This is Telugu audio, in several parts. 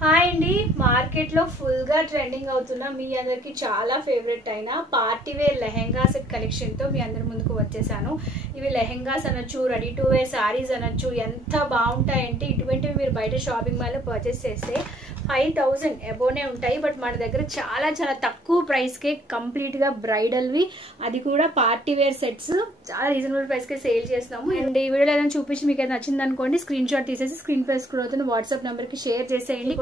హాయ్ అండి, మార్కెట్ లో ఫుల్ గా ట్రెండింగ్ అవుతున్న మీ అందరికి చాలా ఫేవరెట్ అయిన party wear lehenga set collection తో మీ అందరి ముందుకు వచ్చేసాను. ఇవి లెహెంగాస్ అనొచ్చు, రెడీ టు వేర్ సారీస్ అనొచ్చు. ఎంత బాగుంటాయంటే ఇటువంటివి మీరు బయట షాపింగ్ మాల్ లో పర్చేస్ చేస్తే 5000 అబోనే ఉంటాయి. బట్ మన దగ్గర చాలా చాలా తక్కువ ప్రైస్ కే కంప్లీట్ గా బ్రైడల్ వి, అది కూడా పార్టీ వేర్ సెట్స్ చాలా రీజనబుల్ ప్రైస్ కే సేల్ చేస్తున్నాము. అండ్ ఈ వీడియోలో ఏదైనా చూపించి మీకు ఏదైనా నచ్చింది అనుకోండి, స్క్రీన్ షాట్ తీసేసి స్క్రీన్ పై స్క్రోల్ అవుతున్న వాట్సాప్ నెంబర్ కి షేర్ చేసేయండి.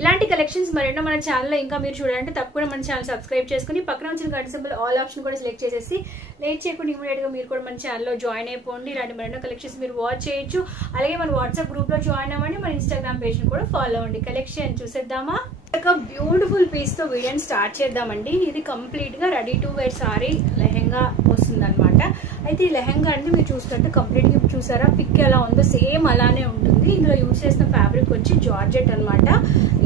ఇలాంటి కలెక్షన్స్ మరెన్నో మన ఛానల్లో ఇంకా మీరు చూడాలంటే తప్పకుండా మన ఛానల్ సబ్స్క్రైబ్ చేసుకుని పక్కన వచ్చిన గంట సింబల్ ఆల్ ఆప్షన్ కూడా సెలెక్ట్ చేసేసి లేట్ చేయకుండా ఇమీడియట్ గా మీరు కూడా మన ఛానల్లో జాయిన్ అయిపోండి. ఇలాంటి మరెన్నో కలెక్షన్స్ మీరు వాచ్ చేయొచ్చు. అలాగే మన వాట్సాప్ గ్రూప్ లో జాయిన్ అవ్వండి, మన ఇన్స్టాగ్రామ్ పేజ్ కూడా ఫాలో అవ్వండి. కలెక్షన్ చూసేద్దామా? ఒక బ్యూటిఫుల్ పీస్ తో వీడియోని స్టార్ట్ చేద్దామండి. ఇది కంప్లీట్ గా ready to wear sari lehenga వస్తుంది అనమాట. అయితే ఈ లెహెంగా అంటే మీరు చూసినట్టు కంప్లీట్ గా చూసారా, పిక్ ఎలా ఉందో సేమ్ అలానే ఉంటుంది. ఇందులో యూజ్ చేసిన ఫ్యాబ్రిక్ వచ్చి జార్జెట్ అనమాట.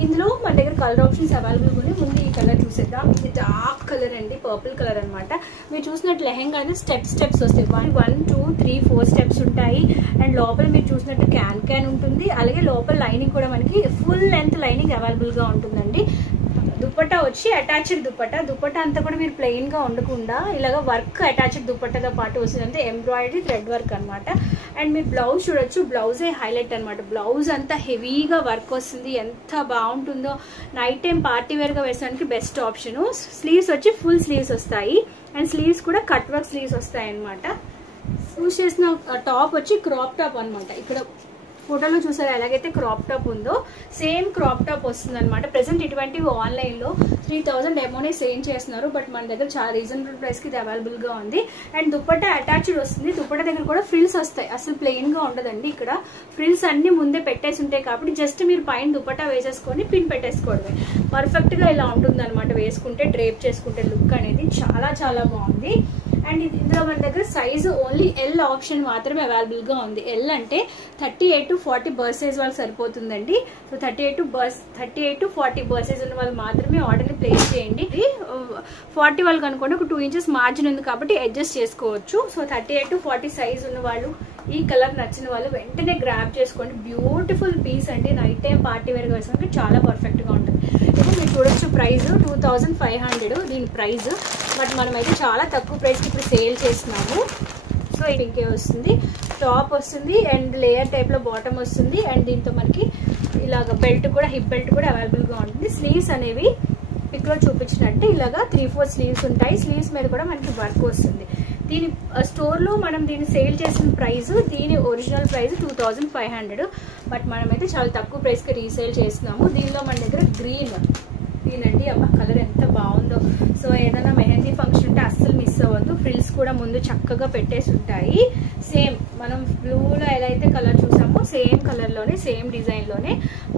ఇందులో మన దగ్గర కలర్ ఆప్షన్స్ అవైలబుల్ ఉంది. ముందు ఈ కలర్ చూసేద్దాం. ఇది డార్క్ కలర్ అండి, పర్పుల్ కలర్ అనమాట. మీరు చూసినట్టు లెహెంగా అయితే స్టెప్స్ వస్తాయి. 1 2 3 4 స్టెప్స్ ఉంటాయి. అండ్ లోపల మీరు చూసినట్టు క్యాన్ ఉంటుంది. అలాగే లోపల లైనింగ్ కూడా మనకి ఫుల్ లెంత్ లైనింగ్ అవైలబుల్ గా ఉంటుందండి. దుపట్టా వచ్చి అటాచ్డ్ దుపట్టా అంతా కూడా మీరు ప్లెయిన్ గా ఉండకుండా ఇలాగ వర్క్ అటాచ్డ్ దుపట్టాతో పాటు వస్తుంది. అంటే ఎంబ్రాయిడరీ థ్రెడ్ వర్క్ అనమాట. అండ్ మీరు బ్లౌజ్ చూడొచ్చు, బ్లౌజే హైలైట్ అనమాట. బ్లౌజ్ అంతా హెవీగా వర్క్ వస్తుంది. ఎంత బాగుంటుందో, నైట్ టైం పార్టీ వేర్ గా వేసడానికి బెస్ట్ ఆప్షన్. స్లీవ్స్ వచ్చి ఫుల్ స్లీవ్స్ వస్తాయి. అండ్ స్లీవ్స్ కూడా కట్ వర్క్ స్లీవ్స్ వస్తాయి అనమాట. యూజ్ చేసిన టాప్ వచ్చి క్రాప్ టాప్ అనమాట. ఇక్కడ ఫోటోలో చూసారా ఎలాగైతే క్రాప్ టాప్ ఉందో సేమ్ క్రాప్ టాప్ వస్తుంది అనమాట. ప్రెసెంట్ ఇటువంటివి ఆన్లైన్ లో 3000 డెమోనే సేల్ చేస్తున్నారు. బట్ మన దగ్గర చాలా రీజనబుల్ ప్రైస్ కి ఇది అవైలబుల్ గా ఉంది. అండ్ దుపట్టా అటాచ్డ్ వస్తుంది. దుపట్టా దగ్గర కూడా ఫ్రిల్స్ వస్తాయి. అసలు ప్లెయిన్ గా ఉండదండి. ఇక్కడ ఫ్రిల్స్ అన్ని ముందే పెట్టేసి ఉంటాయి కాబట్టి జస్ట్ మీరు పైన దుపట్టా వేసేసుకొని పిన్ పెట్టేసుకోవడమే. పర్ఫెక్ట్ గా ఇలా ఉంటుంది అనమాట. వేసుకుంటే డ్రేప్ చేసుకుంటే లుక్ అనేది చాలా చాలా బాగుంది. అండ్ ఇందులో మన దగ్గర సైజు ఓన్లీ ఎల్ ఆప్షన్ మాత్రమే అవైలబుల్ గా ఉంది. ఎల్ అంటే 38 to 40 బర్త్ సైజ్ వాళ్ళకి సరిపోతుందండి. సో 38 to 40 బర్త్ సైజ్ ఉన్న వాళ్ళు మాత్రమే ఆర్డర్ ని ప్లేస్ చేయండి. 40 వాళ్ళకి అనుకోండి ఒక 2 ఇంచెస్ మార్జిన్ ఉంది కాబట్టి అడ్జస్ట్ చేసుకోవచ్చు. సో 38 to 40 సైజ్ ఉన్న వాళ్ళు, ఈ కలర్ నచ్చిన వాళ్ళు వెంటనే గ్రాబ్ చేసుకోండి. బ్యూటిఫుల్ పీస్ అండి. నైట్ టైం పార్టీ వేర్ గా వేసుకోవడానికి చాలా పర్ఫెక్ట్ గా ఉంటుంది. ఇప్పుడు మీరు చూడొచ్చు ప్రైస్ 2500 దీని ప్రైస్. బట్ మనమైతే చాలా తక్కువ ప్రైస్ కి ఇప్పుడు సేల్ చేస్తున్నాము. సో ఇంకే వస్తుంది, టాప్ వస్తుంది అండ్ లేయర్ టైప్ లో బాటమ్ వస్తుంది. అండ్ దీంతో మనకి ఇలాగ బెల్ట్ కూడా, హిప్ బెల్ట్ కూడా అవైలబుల్ గా ఉంటుంది. స్లీవ్స్ అనేవి పిక్ లో చూపించినట్టు ఇలాగా 3-4 స్లీవ్స్ ఉంటాయి. స్లీవ్స్ మీద కూడా మనకి వర్క్ వస్తుంది. దీని స్టోర్ లో మనం దీన్ని సేల్ చేసిన ప్రైస్, దీని ఒరిజినల్ ప్రైస్ 2500. బట్ మనమైతే చాలా తక్కువ ప్రైస్ కి రీసేల్ చేస్తున్నాము. దీనిలో మన దగ్గర గ్రీన్ అండి, అబ్బా కలర్ ఎంత బాగుందో. సో ఏదైనా మెహందీ ఫంక్షన్ ఉంటే అస్సలు మిస్ అవ్వద్దు. ఫ్రిల్స్ కూడా ముందు చక్కగా పెట్టేసి ఉంటాయి. సేమ్ మనం బ్లూలో ఎలా అయితే కలర్ చూసామో సేమ్ కలర్ లోనే, సేమ్ డిజైన్ లోనే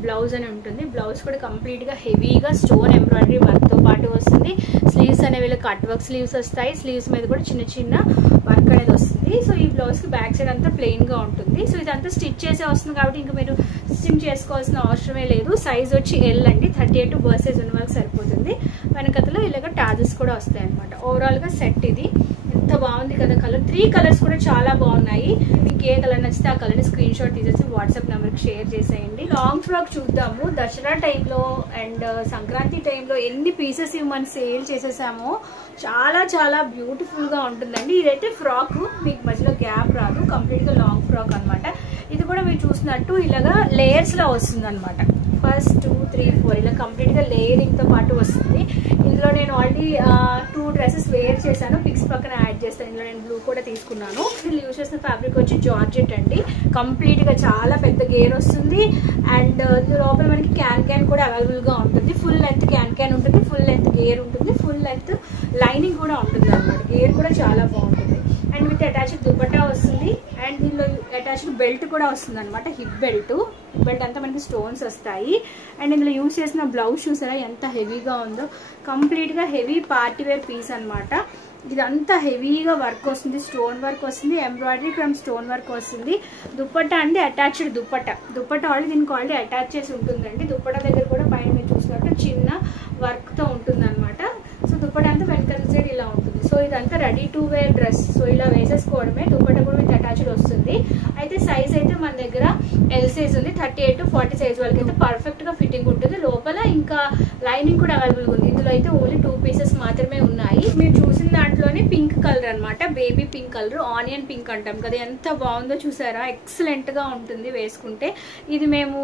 బ్లౌజ్ అని ఉంటుంది. బ్లౌజ్ కూడా కంప్లీట్ గా హెవీగా స్టోన్ ఎంబ్రాయిడరీ వర్క్ తో పాటు వస్తుంది. స్లీవ్స్ అనేవి కట్ వర్క్ స్లీవ్స్ వస్తాయి. స్లీవ్స్ మీద కూడా చిన్న చిన్న వర్క్ అనేది వస్తుంది. సో ఈ బ్లౌజ్ కి బ్యాక్ సైడ్ అంతా ప్లెయిన్ గా ఉంటుంది. సో ఇదంతా స్టిచ్ చేసే వస్తుంది కాబట్టి ఇంకా మీరు స్టిచ్ చేసుకోవాల్సిన అవసరమే లేదు. సైజ్ వచ్చి ఎల్ అండి, 38 బర్త్ సైజ్ ఉన్న వాళ్ళకి సరిపోతుంది. వెనకతలో ఇలాగ టాజెస్ కూడా వస్తాయి అనమాట. ఓవరాల్ గా సెట్ ఇది. ఎంత బాగుంది కదా కలర్. 3 కలర్స్ కూడా చాలా బాగున్నాయి. మీకు ఏ కలర్ నచ్చితే ఆ కలర్ ని స్క్రీన్ షాట్ తీసేసి వాట్సాప్ నెంబర్ కి షేర్ చేసేయండి. లాంగ్ ఫ్రాక్ చూద్దాము. దసరా టైంలో అండ్ సంక్రాంతి టైంలో ఎన్ని పీసెస్ మనం సేల్ చేసేసామో చాలా చాలా బ్యూటిఫుల్ గా ఉంటుందండి. ఇదైతే ఫ్రాక్, మీకు మధ్యలో గ్యాప్ రాదు, కంప్లీట్ గా లాంగ్ ఫ్రాక్ అనమాట. ఇది కూడా మీరు చూసినట్టు ఇలాగా లేయర్స్ లా వస్తుంది అనమాట. 1 2 3 4 ఇలా కంప్లీట్ గా లేయరింగ్ తో పాటు వస్తుంది. ఇందులో నేను ఆల్రెడీ 2 డ్రెస్సెస్ వేర్ చేశాను, పిక్స్ పక్కన యాడ్ చేస్తాను. ఇందులో నేను బ్లూ కూడా తీసుకున్నాను. ఇది యూజ్ చేసిన ఫ్యాబ్రిక్ వచ్చి జార్జెట్ అండి. కంప్లీట్ గా చాలా పెద్ద గేర్ వస్తుంది. అండ్ లోపల మనకి క్యాన్ కూడా అవైలబుల్ గా ఉంటుంది. ఫుల్ లెంత్ క్యాన్ ఉంటుంది, ఫుల్ లెంత్ గేర్ ఉంటుంది, ఫుల్ లెంత్ లైనింగ్ కూడా ఉంటుంది అనమాట. గేర్ కూడా చాలా బాగుంటుంది. అండ్ విత్ అటాచ్డ్ దుపట్టా వస్తుంది. అండ్ దీనిలో అటాచ్డ్ బెల్ట్ కూడా వస్తుంది అనమాట. హిప్ బెల్ట్ అంతా మనకి స్టోన్స్ వస్తాయి. అండ్ ఇందులో యూజ్ చేసిన బ్లౌజ్ చూసారా ఎంత హెవీగా ఉందో. కంప్లీట్ గా హెవీ పార్టీ వేర్ పీస్ అనమాట. ఇదంతా హెవీగా వర్క్ వస్తుంది, స్టోన్ వర్క్ వస్తుంది, ఎంబ్రాయిడరీ ఫ్రమ్ స్టోన్ వర్క్ వస్తుంది. దుపట్టా అండి అటాచ్డ్ దుపట్టా ఆల్రెడీ దీనికి ఆల్రెడీ అటాచ్ చేసి ఉంటుందండి. దుపట్టా దగ్గర కూడా పైన మీరు చూసినట్టు చిన్న వర్క్ తో ఉంటుంది అనమాట. సో దుపట్టా అంతా వెనకాల సైడ్ ఇలా ఉంటుంది. సో ఇదంతా ready to wear dress. So ఇలా వేసేసుకోవడమే. దుపట్టా కూడా విత్ అటాచ్డ్ వస్తుంది. అయితే సైజ్ అయితే మన దగ్గర ఎల్ సైజ్ ఉంది. 38 to 40 సైజ్ వరకు అయితే పర్ఫెక్ట్ గా ఫిట్టింగ్ ఉంటుంది. లోపల ఇంకా లైనింగ్ కూడా అవైలబుల్ ఉంది. ఇందులో అయితే ఓన్లీ 2 పీసెస్ మాత్రమే ఉన్నాయి. మీరు చూసిన దాంట్లోనే పింక్ కలర్ అనమాట, baby pink colour, onion pink అంటాం కదా, ఎంత బాగుందో చూసారా. ఎక్సలెంట్ గా ఉంటుంది వేసుకుంటే. ఇది మేము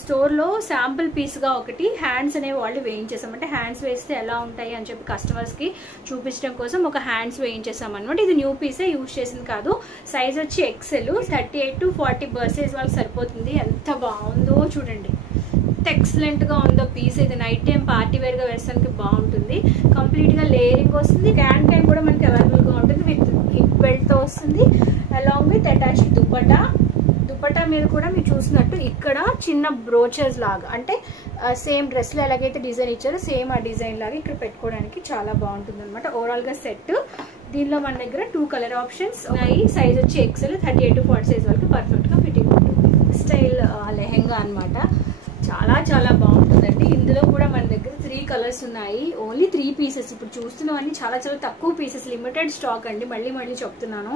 స్టోర్ లో శాంపుల్ పీస్ గా ఒకటి హ్యాండ్స్ అనేవి వాళ్ళు వేయించేసాం. అంటే హ్యాండ్స్ వేస్తే ఎలా ఉంటాయి అని చెప్పి కస్టమర్స్ కి చూపించడం కోసం ఒక హ్యాండ్స్ వేయించేసాం అనమాట. ఇది న్యూ పీసే, యూజ్ చేసింది కాదు. సైజ్ వచ్చి ఎక్సెల్, 38 to 40 బర్సెస్ వాళ్ళకి సరిపోతుంది. ఎంత బాగుందో చూడండి, ఎక్సలెంట్ గా ఉందో పీస్. ఇది నైట్ టైం పార్టీ వేర్ గా వేసడానికి బాగుంటుంది. కంప్లీట్ గా లేయరింగ్ వస్తుంది. క్యాన్ క్యాన్ కూడా మనకి అవైలబుల్ గా ఉంటుంది. విత్ హిప్ బెల్ట్ తో వస్తుంది, along with attached dupatta. Dupatta మీద కూడా మీరు చూసినట్టు ఇక్కడ చిన్న బ్రోచెస్ లాగా, అంటే సేమ్ డ్రెస్ లో ఎలాగైతే డిజైన్ ఇచ్చారో సేమ్ ఆ డిజైన్ లాగా ఇక్కడ పెట్టుకోవడానికి చాలా బాగుంటుంది అనమాట. ఓవరాల్ గా సెట్. దీనిలో మన దగ్గర 2 కలర్ ఆప్షన్స్ ఉన్నాయి. సైజ్ వచ్చి ఎక్సెల్, 38 to 40 సైజ్ వరకు పర్ఫెక్ట్ గా ఫిట్టింగ్ ఉంటుంది. స్టైల్ లెహెంగా అనమాట. చాలా చాలా బాగుంటుందండి. ఇందులో కూడా మన దగ్గర 3 కలర్స్ ఉన్నాయి. Only 3 pieces. ఇప్పుడు చూస్తున్నవన్నీ చాలా చాలా తక్కువ పీసెస్, లిమిటెడ్ స్టాక్ అండి. మళ్ళీ చెప్తున్నాను.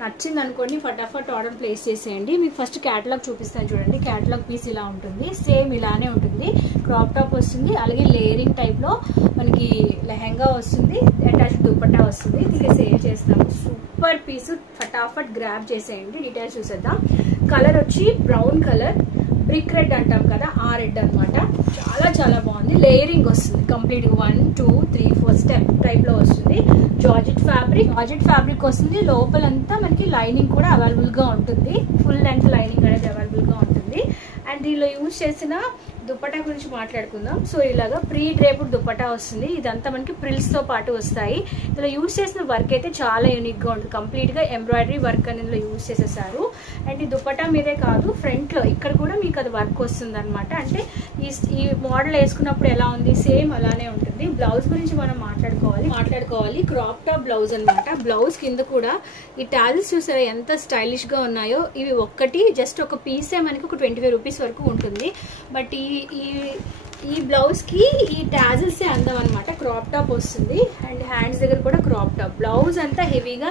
నచ్చింది అనుకోండి, ఫటాఫట్ ఆర్డర్ ప్లేస్ చేసేయండి. మీకు ఫస్ట్ క్యాటలాగ్ చూపిస్తాను చూడండి. క్యాటలాగ్ పీస్ ఇలా ఉంటుంది. సేమ్ ఇలానే ఉంటుంది. క్రాప్ టాప్ వస్తుంది, అలాగే లేయరింగ్ టైప్ లో మనకి లెహెంగా వస్తుంది, అటాచ్డ్ దుపట్టా వస్తుంది. దీనికి సేల్ చేస్తాము. సూపర్ పీస్, ఫటాఫట్ గ్రాబ్ చేసేయండి. డీటెయిల్స్ చూసేద్దాం. కలర్ వచ్చి బ్రౌన్ కలర్, బ్రిక్ రెడ్ అంటాం కదా, ఆ రెడ్ అనమాట. చాలా చాలా బాగుంది. లేయరింగ్ వస్తుంది కంప్లీట్ 1 2 3 4 స్టెప్ టైప్ లో వస్తుంది. జార్జెట్ ఫ్యాబ్రిక్ వస్తుంది. లోపలంతా మనకి లైనింగ్ కూడా అవైలబుల్ గా ఉంటుంది. ఫుల్ లెంత్ లైనింగ్ అనేది అవైలబుల్ గా ఉంటుంది. అండ్ దీనిలో యూజ్ చేసిన దుపట్టా గురించి మాట్లాడుకుందాం. సో ఇలాగా ప్రీ డ్రేపుడ్ దుపట్టా వస్తుంది. ఇదంతా మనకి ప్రిల్స్ తో పాటు వస్తాయి. ఇందులో యూజ్ చేసిన వర్క్ అయితే చాలా యూనిక్ గా ఉంటుంది. కంప్లీట్ గా ఎంబ్రాయిడరీ వర్క్ అనేది యూజ్ చేసేసారు. అండ్ ఈ దుపట్టా మీదే కాదు, ఫ్రంట్ లో ఇక్కడ కూడా మీకు అది వర్క్ వస్తుంది అనమాట. అంటే ఈ మోడల్ వేసుకున్నప్పుడు ఎలా ఉంది, సేమ్ అలానే ఉంటుంది. బ్లౌజ్ గురించి మనం మాట్లాడుకోవాలి. క్రాప్ టాప్ బ్లౌజ్ అనమాట. బ్లౌజ్ కింద కూడా ఈ టాజిల్స్ చూసారా ఎంత స్టైలిష్ గా ఉన్నాయో. ఇవి ఒక్కటి జస్ట్ ఒక పీసే మనకి ఒక 25 రూపీస్ వరకు ఉంటుంది. బట్ ఈ బ్లౌజ్ కి ఈ టాజిల్సే అందం అనమాట. క్రాప్ టాప్ వస్తుంది అండ్ హ్యాండ్స్ దగ్గర కూడా క్రాప్ టాప్. బ్లౌజ్ అంతా హెవీగా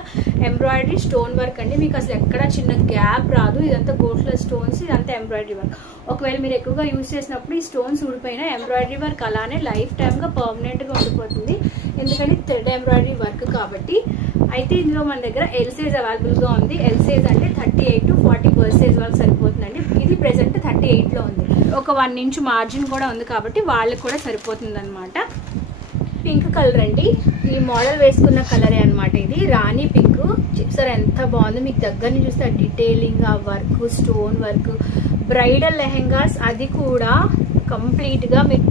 ఎంబ్రాయిడరీ స్టోన్ వర్క్ అండి. మీకు అసలు ఎక్కడ చిన్న గ్యాప్ రాదు. ఇదంతా గోట్ల స్టోన్స్, ఇదంతా ఎంబ్రాయిడరీ వర్క్. ఒకవేళ మీరు ఎక్కువగా యూజ్ చేసినప్పుడు ఈ స్టోన్స్ ఊడిపోయినా ఎంబ్రాయిడరీ వర్క్ అలానే లైఫ్ టైమ్ గా పర్మనెంట్ గా ఉండిపోతుంది. ఎందుకంటే థ్రెడ్ ఎంబ్రాయిడరీ వర్క్ కాబట్టి. అయితే ఇందులో మన దగ్గర ఎల్ సైజ్ అవైలబుల్ గా ఉంది. ఎల్ సైజ్ అంటే 38 to 40 సైజ్ వరకు సరిపోతుందండి. ఇది ప్రెసెంట్ 38 లో ఉంది. ఒక 1 ఇంచ్ మార్జిన్ కూడా ఉంది కాబట్టి వాళ్ళకి కూడా సరిపోతుంది అనమాట. పింక్ కలర్ అండి. ఈ మోడల్ వేసుకున్న కలరే అనమాట. ఇది రాణి పింక్. చూసారా ఎంత బాగుంది. మీకు దగ్గర నుంచి చూస్తే డీటెయిలింగ్, ఆ work, stone work, bridal lehengas, అది కూడా కంప్లీట్ గా మీకు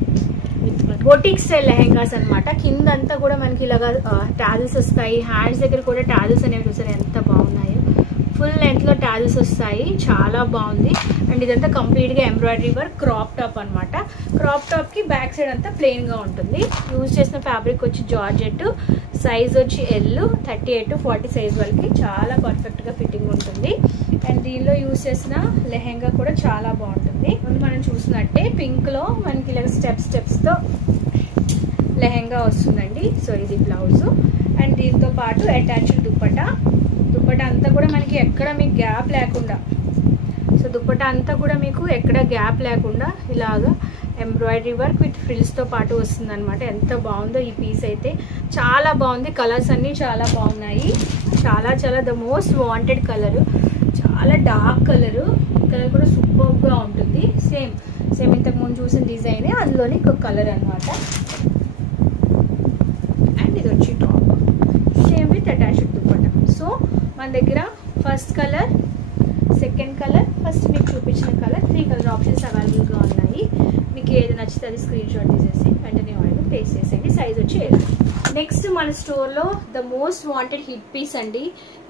బొటిక్ స్టైల్ లెహెంగాస్ అనమాట. కిందంతా కూడా మనకి ఇలాగా టాజిల్స్ వస్తాయి. హ్యాండ్స్ దగ్గర కూడా టాజిల్స్ అనేవి చూసారు ఎంత బాగున్నాయో. ఫుల్ లెంత్ లో టాజిల్స్ వస్తాయి. చాలా బాగుంది. అండ్ ఇదంతా కంప్లీట్ గా ఎంబ్రాయిడరీ వర్క్, క్రాప్ టాప్ అనమాట. క్రాప్ టాప్ కి బ్యాక్ సైడ్ అంతా ప్లెయిన్ గా ఉంటుంది. యూజ్ చేసిన ఫ్యాబ్రిక్ వచ్చి జార్జెట్. సైజ్ వచ్చి ఎల్, 38 to 40 సైజ్ వరకు చాలా పర్ఫెక్ట్ గా ఫిట్టింగ్ ఉంటుంది. అండ్ దీనిలో యూజ్ చేసిన లెహెంగా కూడా చాలా బాగుంటుంది. మనం చూసినట్టే పింక్ లో మనకి ఇలా స్టెప్స్ తో లెహెంగా వస్తుందండి. సో ఇది బ్లౌజ్. అండ్ దీంతో పాటు అటాచ్డ్ దుపట్టా అంతా కూడా మనకి ఎక్కడ మీకు గ్యాప్ లేకుండా, సో దుపట్టా అంతా కూడా మీకు ఎక్కడ గ్యాప్ లేకుండా ఇలాగా ఎంబ్రాయిడరీ వర్క్ విత్ ఫ్రిల్స్ తో పాటు వస్తుంది అనమాట. ఎంత బాగుందో ఈ పీస్ అయితే. చాలా బాగుంది. కలర్స్ అన్ని చాలా బాగున్నాయి. చాలా చాలా ద మోస్ట్ వాంటెడ్ కలర్. చాలా డార్క్ కలర్. ఈ కలర్ కూడా సూపర్ గా ఉంటుంది. సేమ్ ఇంతకు ముందు చూసిన డిజైనే, అందులోనే ఇంకొక కలర్ అనమాట. అండ్ ఇది వచ్చి top same with attached dupatta. So మన దగ్గర first colour, second colour, first మీకు చూపించిన కలర్, 3 కలర్ ఆప్షన్స్ అవైలబుల్ గా ఉన్నాయి. మీకు ఏది నచ్చితే అది స్క్రీన్ షాట్ తీసేసి వెంటనే ఆర్డర్ ప్లేస్ చేసేయండి. సైజ్ వచ్చి నెక్స్ట్ మన స్టోర్ లో the most wanted hit piece అండి.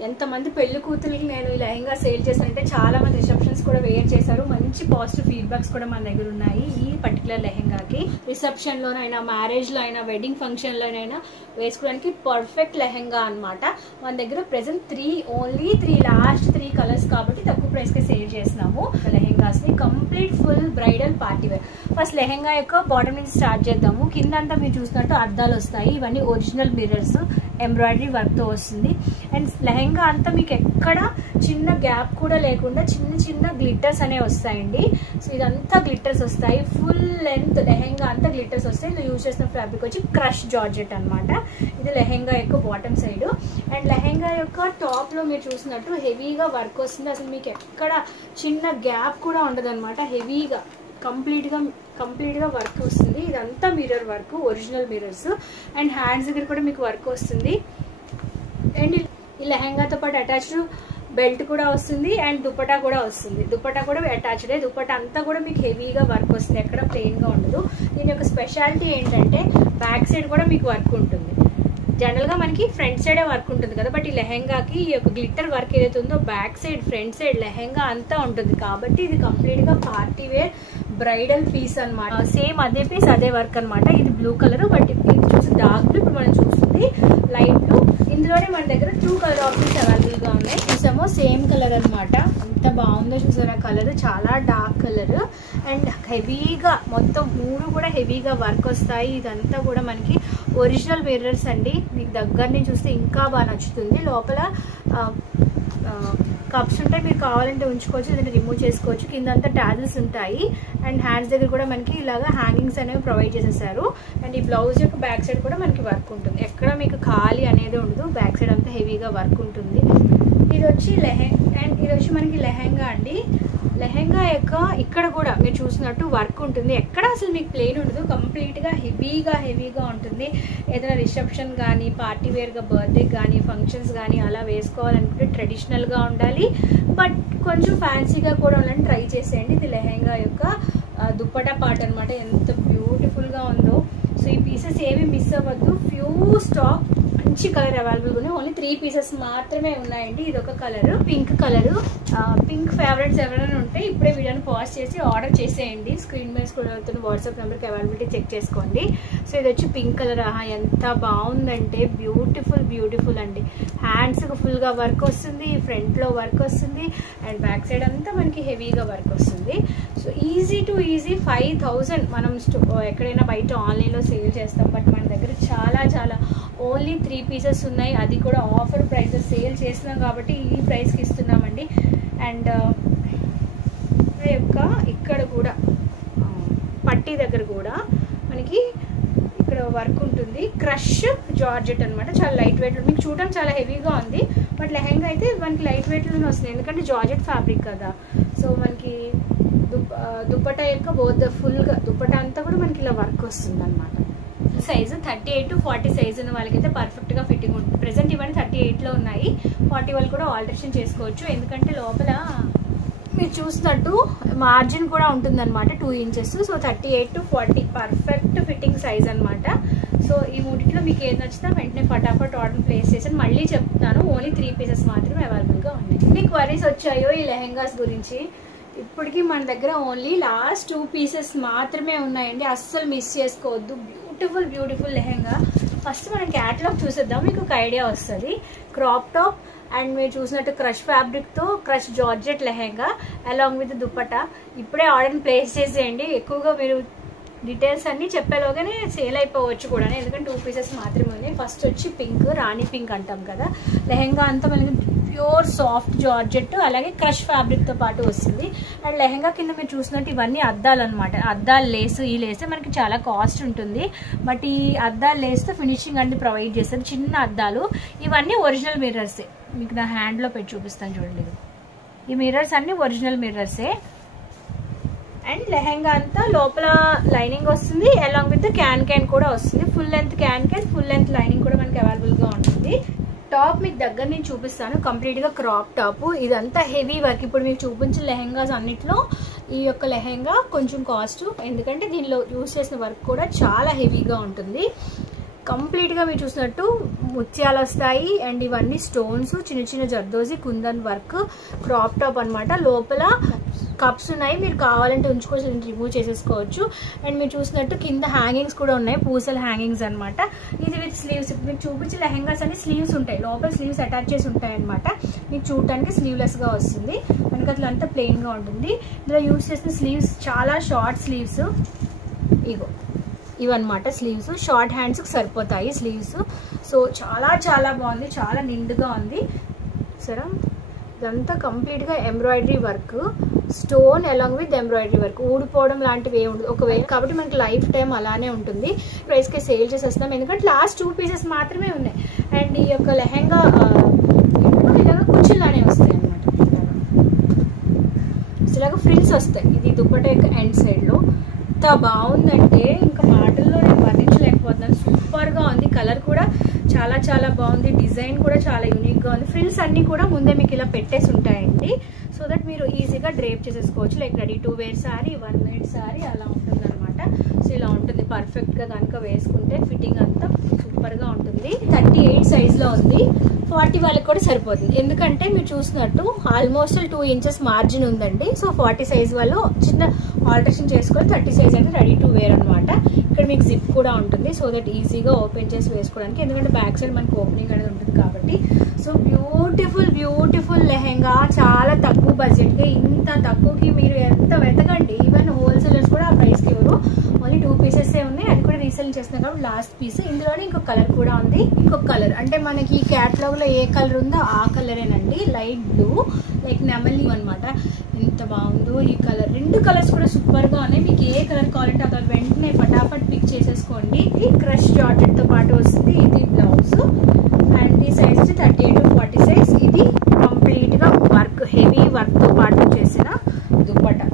ఎంతమంది పెళ్లి కూతురికి నేను ఈ లెహంగా సేల్ చేశానంటే చాలా మంది రిసెప్షన్స్ కపుల్స్ కూడా వేర్ చేశారు. మంచి పాజిటివ్ ఫీడ్బ్యాక్స్ కూడా మన దగ్గర ఉన్నాయి ఈ పర్టికులర్ లెహెంగాకి. రిసెప్షన్ లోనైనా, మ్యారేజ్ లో అయినా, వెడ్డింగ్ ఫంక్షన్ లోనైనా వేసుకోవడానికి పర్ఫెక్ట్ లెహెంగా అన్నమాట. మన దగ్గర present only three last 3 colours కాబట్టి తక్కువ ప్రైస్ కి సేల్ చేస్తున్నాము లెహెంగాస్ ని. Complete full bridal party wear. First lehenga యొక్క బాటమ్ నుంచి స్టార్ట్ చేద్దాము. కిందంతా మీరు చూసినట్టు అద్దాలు వస్తాయి. ఇవన్నీ ఒరిజినల్ మిర్రర్స్, ఎంబ్రాయిడరీ వర్క్ తో వస్తుంది. అండ్ లెహెంగా అంతా మీకు ఎక్కడ చిన్న గ్యాప్ కూడా లేకుండా చిన్న చిన్న గ్లిటర్స్ అనేవి వస్తాయండి. సో ఇదంతా గ్లిటర్స్ వస్తాయి. ఫుల్ లెంత్ లెహెంగా అంతా గ్లిటర్స్ వస్తాయి. ఇది యూజ్ చేసిన ఫ్యాబ్రిక్ వచ్చి క్రష్ జార్జెట్ అనమాట. ఇది లెహెంగా యొక్క బాటమ్ సైడ్. అండ్ లెహెంగా యొక్క టాప్ లో మీరు చూసినట్టు హెవీగా వర్క్ వస్తుంది. అసలు మీకు ఎక్కడ చిన్న గ్యాప్ కూడా ఉండదు అనమాట. హెవీగా కంప్లీట్ గా వర్క్ వస్తుంది. ఇదంతా mirror work, original mirrors. And hands దగ్గర కూడా మీకు వర్క్ వస్తుంది. అండ్ ఈ లెహెంగాతో పాటు అటాచ్డ్ బెల్ట్ కూడా వస్తుంది అండ్ దుపట్టా కూడా వస్తుంది. దుపట్టా కూడా అటాచ్డ్. దుపట్టా అంతా కూడా మీకు హెవీగా వర్క్ వస్తుంది, ఎక్కడ ప్లెయిన్ గా ఉండదు. దీని యొక్క స్పెషాలిటీ ఏంటంటే బ్యాక్ సైడ్ కూడా మీకు వర్క్ ఉంటుంది. జనరల్ గా మనకి ఫ్రంట్ సైడే వర్క్ ఉంటుంది కదా, బట్ ఈ లెహెంగాకి ఈ యొక్క గ్లిటర్ వర్క్ ఏదైతే ఉందో back side, front side lehenga అంతా ఉంటుంది. కాబట్టి ఇది కంప్లీట్ గా పార్టీ వేర్ బ్రైడల్ పీస్ అనమాట. సేమ్ అదే పీస్ అదే వర్క్ అనమాట. ఇది బ్లూ కలర్, బట్ ఇది చూసి డార్క్ బ్లూ. ఇప్పుడు మనం చూస్తుంది లైట్ బ్లూ. ఇందులోనే మన దగ్గర 2 కలర్ ఆప్షన్స్ అవైలబుల్ గా ఉన్నాయి. చూసామో సేమ్ కలర్ అనమాట. ఎంత బాగుందో చూసారా కలర్, చాలా డార్క్ కలర్. అండ్ హెవీగా మొత్తం 3 కూడా హెవీగా వర్క్ వస్తాయి. ఇదంతా కూడా మనకి ఒరిజినల్ మిర్రర్స్ అండి. మీకు దగ్గర నుంచి చూస్తే ఇంకా బాగా నచ్చుతుంది. లోపల కప్స్ ఉంటాయి, మీరు కావాలంటే ఉంచుకోవచ్చు, దీన్ని రిమూవ్ చేసుకోవచ్చు. కింద అంతా టాజిల్స్ ఉంటాయి. అండ్ హ్యాండ్స్ దగ్గర కూడా మనకి ఇలాగా హ్యాంగింగ్స్ అనేవి ప్రొవైడ్ చేసేసారు. అండ్ ఈ బ్లౌజ్ యొక్క బ్యాక్ సైడ్ కూడా మనకి వర్క్ ఉంటుంది. ఎక్కడ మీకు ఖాళీ అనేది ఉండదు. బ్యాక్ సైడ్ అంతా హెవీగా వర్క్ ఉంటుంది. ఇది వచ్చి అండ్ ఇది వచ్చి మనకి లెహెంగా అండి. లెహెంగా యొక్క ఇక్కడ కూడా మీరు చూసినట్టు వర్క్ ఉంటుంది. ఎక్కడ అసలు మీకు ప్లెయిన్ ఉండదు. కంప్లీట్గా హెవీగా ఉంటుంది. ఏదైనా రిసెప్షన్ కానీ, పార్టీ వేర్గా, బర్త్డే కానీ, ఫంక్షన్స్ కానీ అలా వేసుకోవాలనుకుంటే ట్రెడిషనల్గా ఉండాలి, బట్ కొంచెం ఫ్యాన్సీగా కూడా ఉండాలని ట్రై చేసేయండి. ఇది లెహెంగా యొక్క దుప్పటా పార్ట్ అనమాట. ఎంత బ్యూటిఫుల్గా ఉందో. సో ఈ పీసెస్ ఏవి మిస్ అవ్వద్దు. ఫ్యూ స్టాక్ మంచి కలర్ అవైలబుల్ ఉన్నాయి. ఓన్లీ 3 పీసెస్ మాత్రమే ఉన్నాయండి. ఇది ఒక colour, pink colour. Pink favourites ఎవరైనా ఉంటే ఇప్పుడే వీడియోని పాజ్ చేసి ఆర్డర్ చేసేయండి. స్క్రీన్ మీద స్క్రోల్ అవుతున్న వాట్సాప్ నెంబర్కి అవైలబిలిటీ చెక్ చేసుకోండి. సో ఇది వచ్చి పింక్ కలర్. ఎంత బాగుందంటే బ్యూటిఫుల్ అండి. హ్యాండ్స్కి ఫుల్గా వర్క్ వస్తుంది, ఫ్రంట్లో వర్క్ వస్తుంది, అండ్ బ్యాక్ సైడ్ అంతా మనకి హెవీగా వర్క్ వస్తుంది. సో ఈజీ టు ఈజీ 5000 మనం ఎక్కడైనా బయట ఆన్లైన్లో సేల్ చేస్తాం, బట్ మన దగ్గర చాలా ఓన్లీ 3 పీసెస్ ఉన్నాయి. అది కూడా ఆఫర్ ప్రైస్ సేల్ చేస్తున్నాం కాబట్టి ఈ ప్రైస్కి ఇస్తున్నామండి. అండ్ ఇక్కడ కూడా పట్టీ దగ్గర కూడా మనకి ఇక్కడ వర్క్ ఉంటుంది. క్రష్ జార్జెట్ అనమాట. చాలా లైట్ వెయిట్. మీకు చూడడం చాలా హెవీగా ఉంది, బట్ లెహెంగా అయితే మనకి లైట్ వెయిట్లోనే వస్తుంది, ఎందుకంటే జార్జెట్ ఫ్యాబ్రిక్ కదా. సో మనకి దుప్పటా యొక్క ఫుల్గా దుప్పటా అంతా కూడా మనకి ఇలా వర్క్ వస్తుంది అనమాట. సైజు 38 to 40 సైజు ఉన్న వాళ్ళకైతే పర్ఫెక్ట్గా ఫిట్టింగ్ ఉంటుంది. ప్రెసెంట్ ఇవన్నీ 38లో ఉన్నాయి. 40 వాళ్ళు కూడా ఆల్టరేషన్ చేసుకోవచ్చు, ఎందుకంటే లోపల మీరు చూసినట్టు మార్జిన్ కూడా ఉంటుంది అనమాట, 2 inches. So 38 to 40 perfect fitting size అనమాట. సో ఈ మూటిలో మీకు ఏది నచ్చినా వెంటనే ఫటాఫట్ ఆర్డర్ ప్లేస్ చేసాను. మళ్ళీ చెప్తాను, ఓన్లీ 3 పీసెస్ మాత్రమే అవైలబుల్గా ఉన్నాయి. మీకు క్వరీస్ వచ్చాయో ఈ లెహెంగాస్ గురించి? ఇప్పటికీ మన దగ్గర ఓన్లీ లాస్ట్ 2 పీసెస్ మాత్రమే ఉన్నాయండి. అస్సలు మిస్ చేసుకోవద్దు. బ్యూటిఫుల్ లెహెంగా. ఫస్ట్ మనం క్యాటలాగ్ చూసేద్దాం, మీకు ఒక ఐడియా వస్తుంది. క్రాప్ టాప్ అండ్ మీరు చూసినట్టు క్రష్ ఫ్యాబ్రిక్తో crush georgette lehenga along with dupatta. ఇప్పుడే ఆర్డర్ని ప్లేస్ చేసేయండి. ఎక్కువగా మీరు డీటెయిల్స్ అన్నీ చెప్పేలోగానే సేల్ అయిపోవచ్చు కూడా, ఎందుకంటే 2 పీసెస్ మాత్రమే ఉన్నాయి. ఫస్ట్ వచ్చి పింక్, రాణి పింక్ అంటాం కదా. లెహెంగా అంతా మనకి ప్యూర్ సాఫ్ట్ జార్జెట్, అలాగే క్రష్ ఫ్యాబ్రిక్తో పాటు వస్తుంది. అండ్ లెహెంగా కింద మీరు చూసినట్టు ఇవన్నీ అద్దాలు అనమాట. అద్దాల లేసు, ఈ లేసే మనకి చాలా కాస్ట్ ఉంటుంది, బట్ ఈ అద్దాల లేస్తో ఫినిషింగ్ అన్ని ప్రొవైడ్ చేస్తారు. చిన్న అద్దాలు. ఇవన్నీ ఒరిజినల్ మిర్రర్సే. మీకు నా హ్యాండ్లో పెట్టి చూపిస్తాను చూడండి. ఈ మిర్రర్స్ అన్ని ఒరిజినల్ మిర్రర్సే. అండ్ లెహెంగా అంతా లోపల లైనింగ్ వస్తుంది, అలాంగ్ విత్ క్యాన్ కూడా వస్తుంది. Full length can, full length lining కూడా మనకి అవైలబుల్గా ఉంటుంది. టాప్ మీకు దగ్గర నుంచి చూపిస్తాను. కంప్లీట్గా క్రాప్ టాప్. ఇదంతా హెవీ వర్క్. ఇప్పుడు మీకు చూపించిన లెహెంగాస్ అన్నిట్లో ఈ యొక్క లెహెంగా కొంచెం కాస్ట్, ఎందుకంటే దీనిలో యూజ్ చేసిన వర్క్ కూడా చాలా హెవీగా ఉంటుంది. కంప్లీట్గా మీరు చూసినట్టు ముత్యాలు వస్తాయి. అండ్ ఇవన్నీ స్టోన్స్, చిన్న చిన్న zardozi kundan work. Crop top అనమాట. లోపల కప్స్ ఉన్నాయి, మీరు కావాలంటే ఉంచుకోవచ్చు, రిమూవ్ చేసేసుకోవచ్చు. అండ్ మీరు చూసినట్టు కింద హ్యాంగింగ్స్ కూడా ఉన్నాయి, పూసల హ్యాంగింగ్స్ అనమాట. ఇది విత్ స్లీవ్స్. మీరు చూపించే లెహెంగాస్ అన్ని స్లీవ్స్ ఉంటాయి, లోపల స్లీవ్స్ అటాచ్ చేసి ఉంటాయి అనమాట. మీకు చూడటానికి స్లీవ్లెస్ గా వస్తుంది, వెనకట్లా అంతా ప్లెయిన్ గా ఉంటుంది. ఇందులో యూజ్ చేసిన స్లీవ్స్ చాలా షార్ట్ స్లీవ్స్, ఇగో ఇవన్నమాట స్లీవ్స్. షార్ట్ హ్యాండ్స్ కి సరిపోతాయి స్లీవ్స్. సో చాలా చాలా బాగుంది, చాలా నిండుగా ఉంది. సరే, ఇదంతా కంప్లీట్ గా embroidery work, stone along with embroidery work. ఊడిపోవడం లాంటివి ఏమి ఉండదు ఒకవేళ, కాబట్టి మనకి లైఫ్ టైం అలానే ఉంటుంది. ప్రైస్ కి సేల్ చేసేస్తాం, ఎందుకంటే లాస్ట్ 2 పీసెస్ మాత్రమే ఉన్నాయి. అండ్ ఈ యొక్క లెహెంగా ఇలాగా కుర్చీలానే వస్తాయి అనమాట. ఇలాగా ఫ్రిల్స్ వస్తాయి. ఇది దుప్పట్టా యొక్క ఎండ్ సైడ్ లో ఎంత బాగుందంటే ఇంకా మాటల్లో నేను వర్ణించలేకపోతున్నాను. సూపర్ గా ఉంది, కలర్ కూడా చాలా చాలా బాగుంది, డిజైన్ కూడా చాలా యూనిక్ గా ఉంది. ఫ్రిల్స్ అన్ని కూడా ముందే మీకు ఇలా పెట్టేసి ఉంటాయండి, సో దట్ మీరు ఈజీగా డ్రేప్ చేసేసుకోవచ్చు. Like ready to wear sari, 1 minute sari అలా ఉంటుంది అనమాట. సో ఇలా ఉంటుంది, పర్ఫెక్ట్ గా కనుక వేసుకుంటే ఫిట్టింగ్ అంతా సూపర్ గా ఉంటుంది. 38 సైజ్ లో ఉంది, 40 వాళ్ళకి కూడా సరిపోతుంది. ఎందుకంటే మీరు చూసినట్టు ఆల్మోస్ట్ 2 inches మార్జిన్ ఉందండి. సో 40 సైజ్ వాళ్ళు చిన్న ఆల్టరేషన్ చేసుకొని 30 సైజ్ అయితే రెడీ టు వేర్ అనమాట. ఇక్కడ మీకు జిప్ కూడా ఉంటుంది, సో దట్ ఈజీగా ఓపెన్ చేసి వేసుకోవడానికి, ఎందుకంటే బ్యాక్ సైడ్ మనకి ఓపెనింగ్ అనేది ఉంటుంది కాబట్టి. సో బ్యూటిఫుల్ బ్యూటిఫుల్ లెహెంగా, చాలా తక్కువ బడ్జెట్ గా. ఇంత తక్కువకి మీరు ఎంత వెతకండి, ఈవెన్ హోల్సేలర్స్ కూడా ఆ ప్రైస్ కి ఇవ్వరు. ఓన్లీ 2 pieces ఉన్నాయి, అది కూడా రీసేల్ చేస్తున్నాం కాబట్టి లాస్ట్ పీస్. ఇందులోనే ఇంకొక కలర్ కూడా ఉంది. ఇంకొక కలర్ అంటే మనకి ఈ క్యాటలాగ్ లో ఏ కలర్ ఉందో ఆ కలరేనండి, లైట్ బ్లూ, లైక్ నెమలి అనమాట. ఎంత బాగుందో ఈ కలర్. 2 కలర్స్ కూడా సూపర్ గా ఉన్నాయి. మీకు ఏ కలర్ కావాలంటే ఆ కలర్ వెంటనే ఫటాఫట్ పిక్ చేసేసుకోండి. ఇది క్రష్ జార్జెట్ తో పాటు వస్తుంది. ఇది బ్లౌజ్ అండ్ ఈ సైజ్ 38 to 40 సైజ్. ఇది కంప్లీట్ గా వర్క్, హెవీ వర్క్ తో పాటు చేసిన దుప్పట్టా.